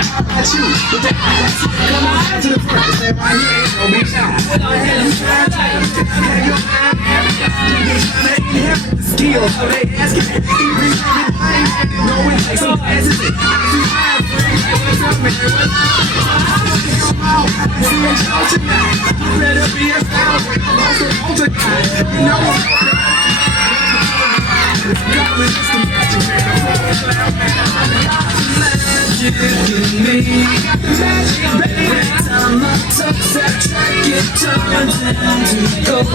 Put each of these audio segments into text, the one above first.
about you? With the eyes, come on to the front. Say right here ain't no big shot. I had you trying to have your mind. They trying to inherit the skill, so they asking me. Even if it ain't go and take some classes. I do my thing. What's up, man? You better be a star when I'm also on the guy. You know what's magic in me. Every time I touch that track, it turns into gold.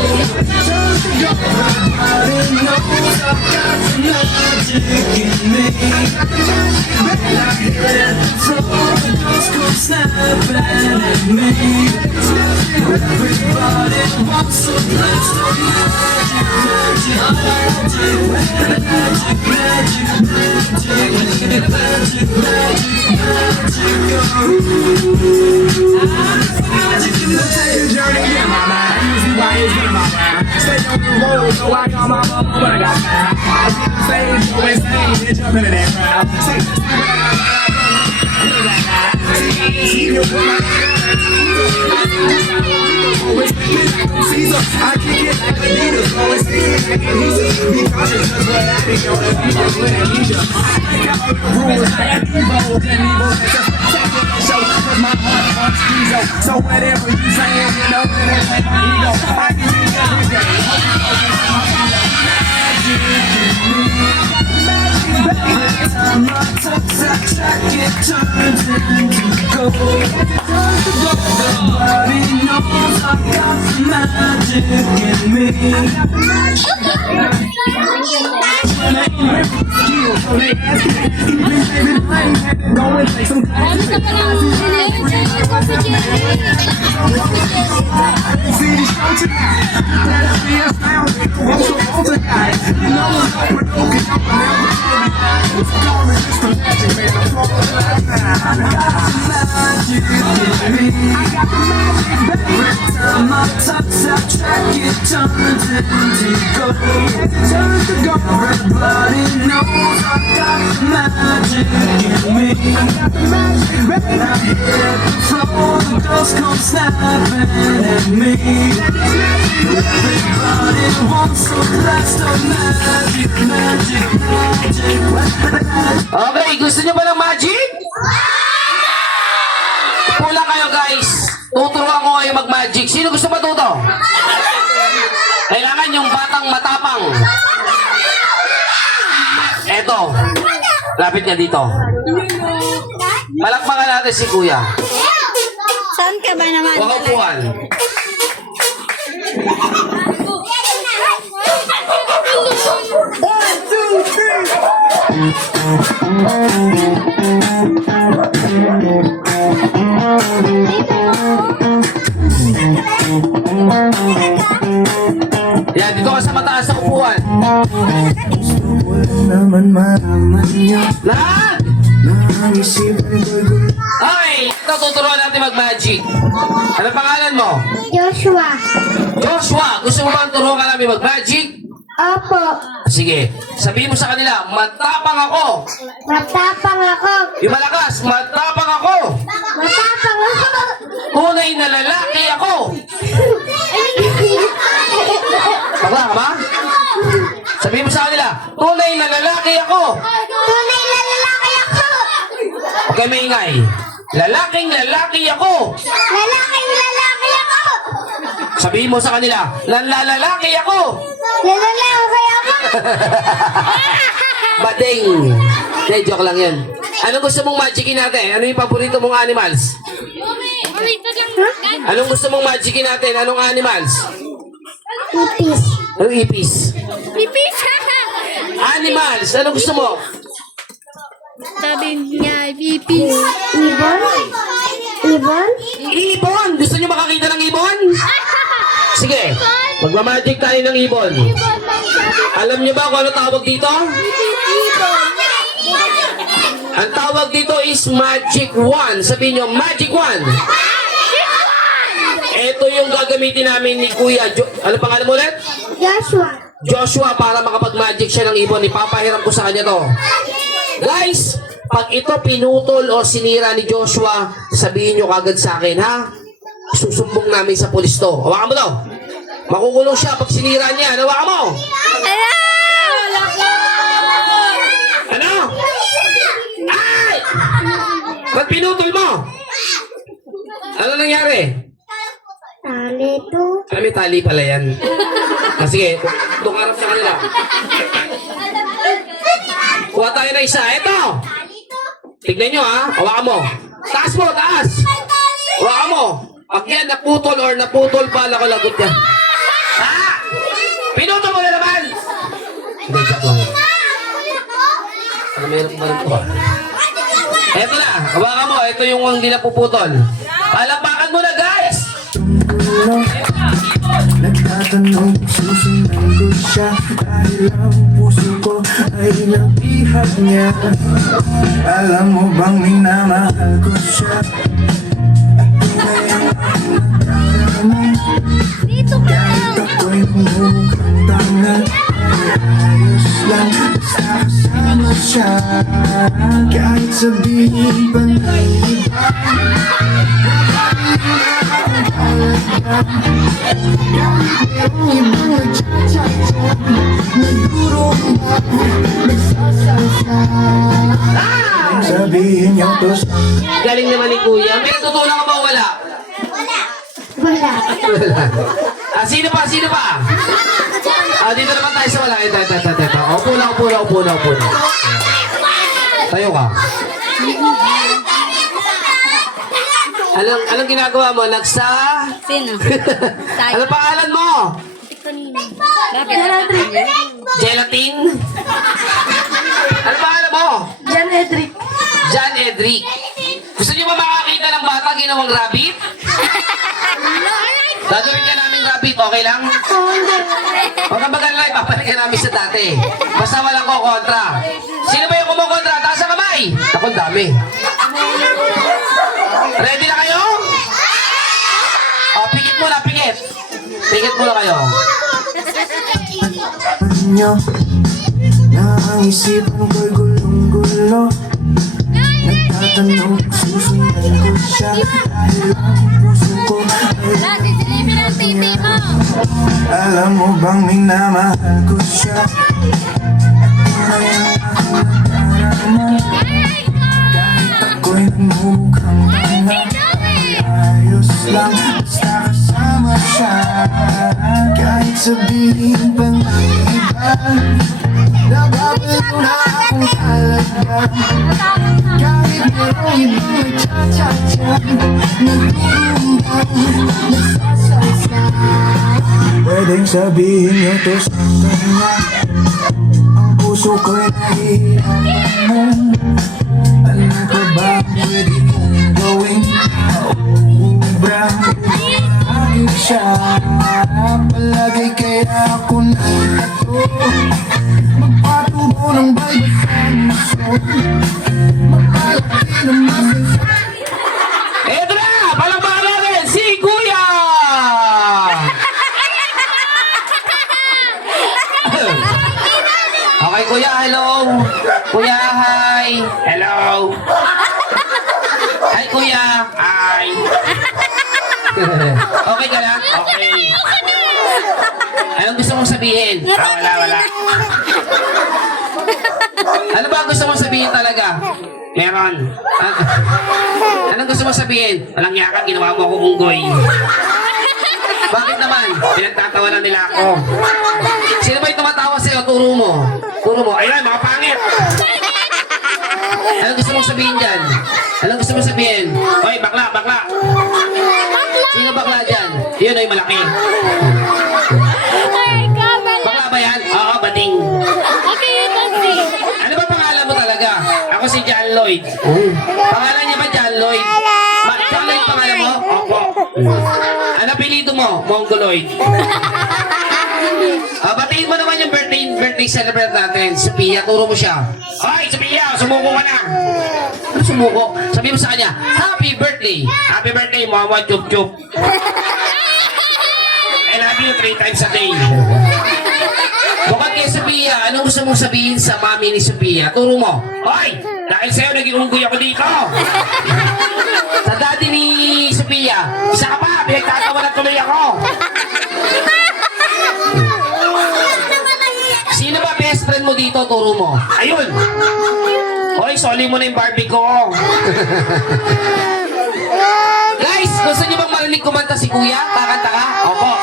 Everybody knows I've got the magic in me. I hear it flow, the ghost come snapping at me. Everybody wants a blast of magic, magic, magic, magic, magic, magic, magic, magic, magic in the journey in my mind. Usually why it's in my mind. Stay on the road, so I got my mama, but I got time. I see the stage, go insane, and jump into that crowd. See you for my I can't get like a needle, always thinking like an easy. Be cautious, cause what I think on the people with amnesia. I got all the rules, I got evil, and evil, it's a spectacular show, cause my heart wants diesel. So whatever you saying, you know, it ain't my ego. I can do every day, every time I touch that track, it turns into gold. Everybody knows I got the magic in me. When I hear the skill, so they ask me, even if it rain, had to go and take some classes. See the show tonight, better be a sound, I'm so old tonight. You know what's up with Okie, I'm never it's called Mr. Magic Man, I'm falling last night. I got the magic in me. I got the magic, baby. Every time I touch that track, it turns into gold. It turns to gold. Everybody knows I got the magic in me. I got the magic, baby. I hear the flow, the girls come snapping at me. Everybody wants a blast of magic, magic, magic. Okay, gusto nyo ba ng magic? Pula kayo guys. Tuturuan ko kayo mag-magic. Sino gusto matuto? Kailangan yung batang matapang. Eto. Lapit niya dito. Palakpakan natin si kuya. Saan ka ba naman? Huwag upuan. One, two, three. Yan, dito ka sa mataas na upuan. Naman maraman niya Lahat! Nang-isip ang gulgul. Okay, ito tuturuan natin mag-magic. Ano pangalan mo? Joshua. Joshua, gusto mo ba turuan ka namin mag-magic? Opo. Sige, sabihin mo sa kanila, matapang ako. Matapang ako. Yung malakas, matapang ako. Matapang ako. Tunay na lalaki ako. Bakla ka ba? Sabihin mo sa kanila, tunay na lalaki ako. Tunay na lalaki ako. Huwag kayo maingay. Lalaking lalaki ako. Lalaking lalaki ako. Sabihin mo sa kanila, nanlalalaki ako. Lalaki ako. Bading. Hindi, joke lang yun. Anong gusto mong magicin natin? Ano yung paborito mong animals? Anong gusto mong magicin natin? Anong animals? Ipis. Anong ipis? Ipis. Animals! Anong gusto mo? Sabi niya, ipis. Ibon? Ibon? Ibon! Gusto nyo makakita ng ibon? Sige, magmamagic tayo ng ibon. Alam niyo ba kung ano tawag dito? Ang tawag dito is Magic Wand. Sabihin nyo, Magic Wand. Ito yung gagamitin namin ni Kuya ano pangalan mo ulit? Joshua. Joshua, para makapag-magic siya ng ibon. Ipapahiram ko sa kanya to. Guys, Pag ito pinutol o sinira ni Joshua, sabihin nyo kagad sa akin, ha? Susumbong namin sa pulis to. Hawakan mo to. Makukulong siya pag sinira niya. Hawakan mo. Ano? Ay! Ba't pinutol mo? Ano nangyari? Tali to. May tali pala yan. Sige, tukarap sa kanila. Kuha tayo na isa. Ito! Tignan nyo, ha? Hawakan mo. Taas mo, taas! Hawakan mo. Pag yan naputol or naputol pa, lagot yan. Ha? Pinutol mo na naman! Hindi, joke lang. Ano meron pa rin ko? Eto na, hawakan mo. Ito yung hindi napuputol. Palapakan mo na, guys! Nagtatanong susundan ko siya dahil ang puso ko ay nabihag niya. Alam mo bang minamahal ko siya? At tunay ang nagdarama. Dito ka Kahit ako'y mukhang tanga, ayos lang basta kasama siya. Kahit sabihin pa ng iba, merong ibang nagtsatsa-tsa, nagdurong-ba, nagsasalsa. Sabihin niyo to sa Galing naman ni Kuya. May natutunan ka ba o wala? wala. Sino pa? Sino pa? Dito naman tayo sa wala. Ito. Upo na. Tayo ka. Anong ginagawa mo? Sino? Ano pangalan mo? Bakit? Gelatin? Ano pangalan mo? Jan Edric. John Edric. Gusto niyo ba makakita ng bata ginawang rabbit? Gagawin ka namin rabbit, okay lang? Huwag kang mag-alala, ipapalikan namin sa dati. Basta walang kukontra. Sino ba yung kumukontra? Taas ang kamay! Ako, ang dami. Ready na kayo? Pikit muna, pikit. Pikit muna kayo. nyo na ang isipan ko'y gulong-gulo. Nagtatanong susundan ko siya dahil ang puso ko ay Lagi silipin ang titi mo. alam mo bang minamahal ko siya. Kahit ako'y nagmumukhang tanga, ayos lang basta kasama siya. Kahit sabihin pa ng iba, nababalo na akong talaga. Kahit merong ibang nagtsatsa-tsa, nagturumbang, nagsasalsa. Pwedeng sabihin niyo to sa kanya, ang puso ko'y nahihirapan. Ano ka ba pwede kong gawin? Ubra, agad siya. Palagi kaya ako nandito, magpatubo ng balbas sa muso, magpalaki ng masas. Eto na! Palakpakan natin si Kuya! Okay, Kuya, hello. Kuya, hi. Hello. Hi, Kuya. Hi. Okay ka lang? Okay. Anong gusto mong sabihin? Wala. Ano ba ang gusto mong sabihin talaga? Meron. Anong gusto mong sabihin? Walang yakan, ginawa mo ako unggoy. Bakit naman? Pinagtatawanan nila ako. Sino ba yung tumatawa sa'yo? Turo mo. Ayun, mga pangit. Anong gusto mong sabihin dyan? Anong gusto mong sabihin? Hoy, bakla. Sino bakla dyan? Yun ay malaki. Ay, kabal. Bakla ba yan? Oo, bading. Okay, ito si. Ano ba pangalan mo talaga? Ako si John Lloyd. Pangalan niya ba John Lloyd? John Lloyd pangalan mo? Opo. Ano apelido mo? Mongoloid. Batiin mo naman yung birthday celebrate natin. Sophia, turo mo siya. Hoy, Sophia, sumuko ka na. Ano sumuko? Sabi mo sa kanya, Happy birthday! Happy birthday, Mama Chup Chup. I love you 3 times a day. Bukod kay Sophia, anong gusto mong sabihin sa mami ni Sophia? Turo mo. Hoy, dahil dahil sa'yo, naging unggoy ako dito. Sa daddy ni Sophia, isa ka pa, pinagtatawa na tuloy ako. Sino ba best friend mo dito? Turo mo. Ayun. Hoy, soli mo na yung Barbie ko. Guys, gusto niyo bang marinig kumanta si Kuya? Kakanta ka? Opo.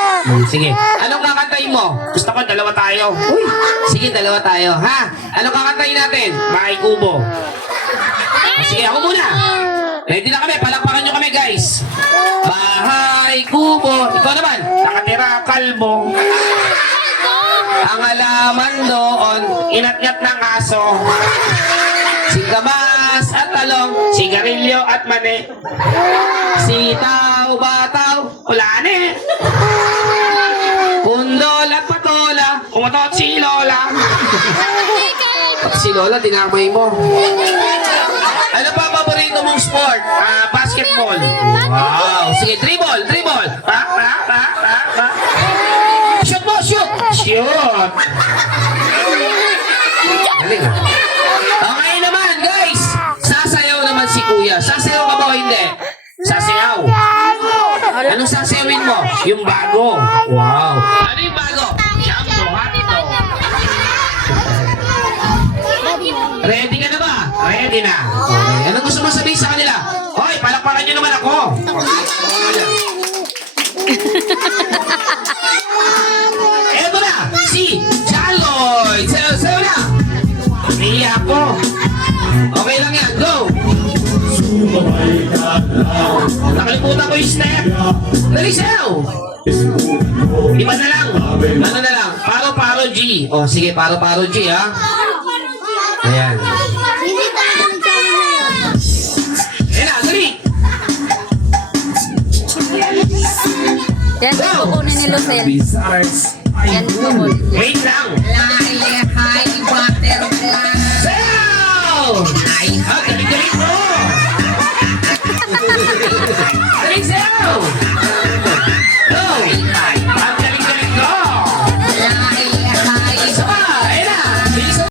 Sige. Anong kakantahin mo? Gusto ko, dalawa tayo. Uy. Sige, dalawa tayo. Ha? Anong kakantahin natin? Bahay Kubo. Sige, ako muna. Ready na kami. Palakpakan nyo kami, guys. Bahay Kubo. Ikaw naman. Nakatira kalbo. Ang alaman doon, inat-ngat ng aso. Singkamas at talong, sigarilyo at mani. Sitaw, bataw, ulane. Pundol at patola, umatot si Lola. Si Lola, dinamay mo. Ano pa paborito mong sport? Basketball. Wow. Sige, dribble. Pa. Shoot mo, shoot. Shoot. Galing ah. Okay naman, guys. Sasayaw naman si Kuya. Sasayaw ka ba o hindi? Sasayaw. Anong sasayawin mo? Yung bago. Wow. Ano yung bago? Jumbo Hotdog. Ready ka na ba? Ready na. Okay. Anong gusto mo sabihin sa kanila? Hoy, palakpakan nyo naman ako. Eto na, si John Lloyd. Sayo na. Niya ako. Okay lang yan, go. Nakalimutan ko yung step. Dali sayo. Iba na lang. Ano na lang? Paro-paro G. O, sige, paro-paro G, ha? Ayan. Ayan na, dali. Yan yung kukunin ni Lucel. Yan yung kukunin. Wait lang. Sayo! Ay, galing mo.